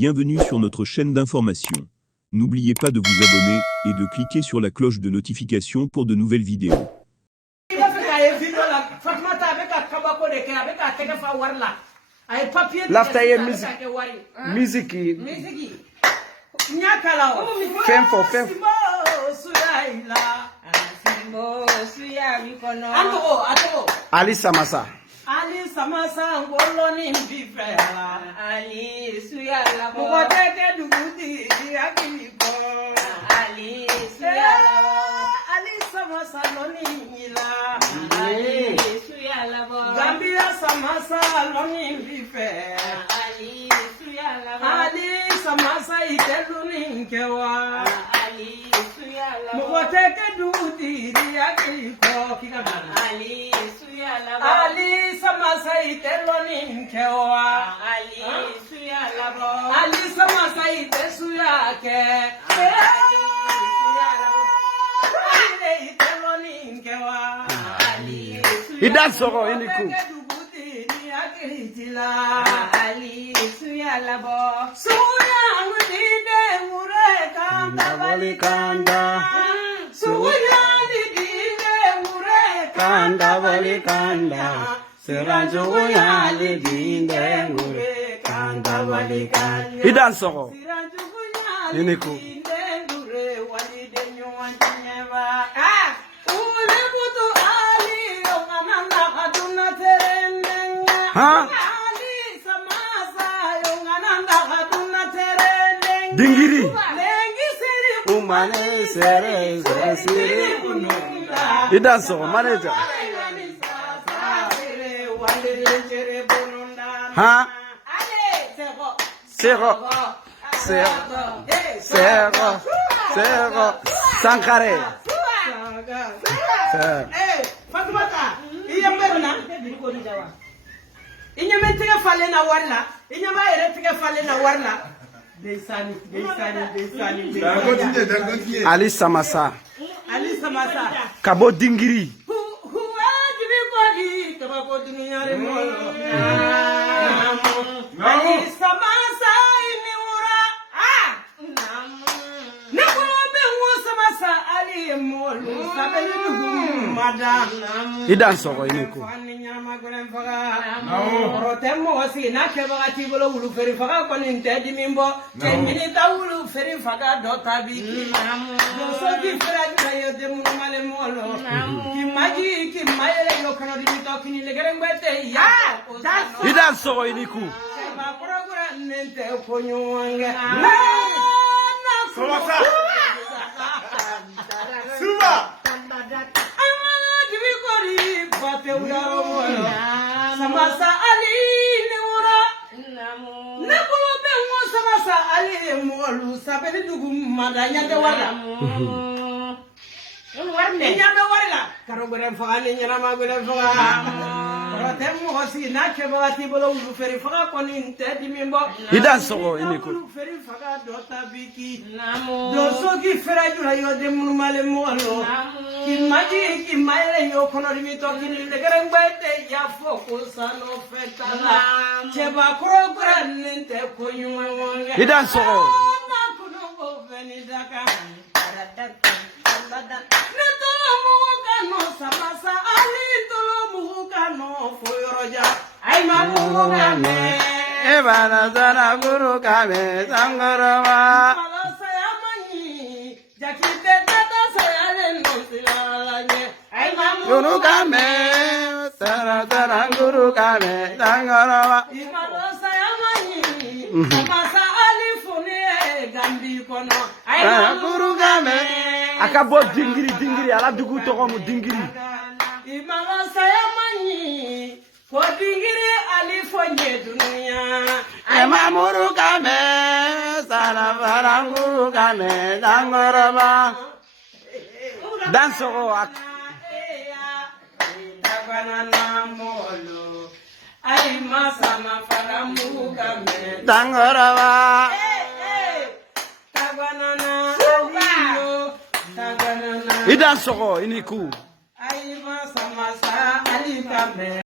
Bienvenue sur notre chaîne d'information. N'oubliez pas de vous abonner et de cliquer sur la cloche de notification pour de nouvelles vidéos. Laftaye musique fem for fem Ali Samassa ngoloni mbifela Ali suyala mo tete duguti yakiko Ali suyala Ali Samassa loni nyila Ali suyala bo Gambia Samassa loni mbifela Ali suyala Ali Samassa iteluni nkewa Ali suyala mo tete duguti yakiko kika Ali suyala Ali Samassa iteloni nkewa Ali suyala bo Ali Samassa itesuyake Ali suyala bo Ali iteloni nkewa Ali Ida soro iniku Ali suyala bo suya ngudide mure kanda bali kanda suya lidide mure kanda bali kanda Siranju ya lidide mure kanda bali kanda Ida soro iniku Dingiri umane sere sere Ida so manager ha sero Sankare Fatumata iyambena inyamentika fale na warla inyama eretika fale na warla Deisani Ali Samassa Kabo Dingiri Ali Samassa imiura Samassa Ali molu sabelu madam Ida soro iniku Rotemo si na kebagati bolo wulu feri faga koni ntedi mimbo temini ta wulu feri faga dota biki so di fera na yo de mun male molo ki magi ki mayele yo kana di to kini legere ngwete ya Ida soro iniku ma programa nente konyonga Samassa Suba Samassa Ali niura Nakulo bengo Samassa Ali molu sabeli dugu madanya de wala warne nyambe warla karo gore fani nyana ma gore fa Rotemo hosi na kebati bolo ulu feri faga koni ntedi mimbo Ida soro iniku feri faga dota biki do so ki fera jula yo de mun male molo ki maji ki mayre yo kono mi to kini legere ngbaite ya focus no fetala cheba program nte ko nyuma wonga Ida soro na kuno bo veni daka neto muka no Samassa Ali tolo muka no foyoroja ay ma muka me Ebana zara guru kame sangarama jakite tata sayale no silanye ay ma Guru kame zara guru kame sangarama imalo sayamani Samassa Ali fune gambi kono ay ma guru kame Akabo dingiri ala dugu togo mu dingiri imalo sayamani ko dingiri Ali fonye dunia Ema muru kame sara guru kame sangarama Dansoro Tabanana molo ay masama faramu kame sangarama Tabanana aliyo tabanana Ida soro iniku ay masama sa ali kame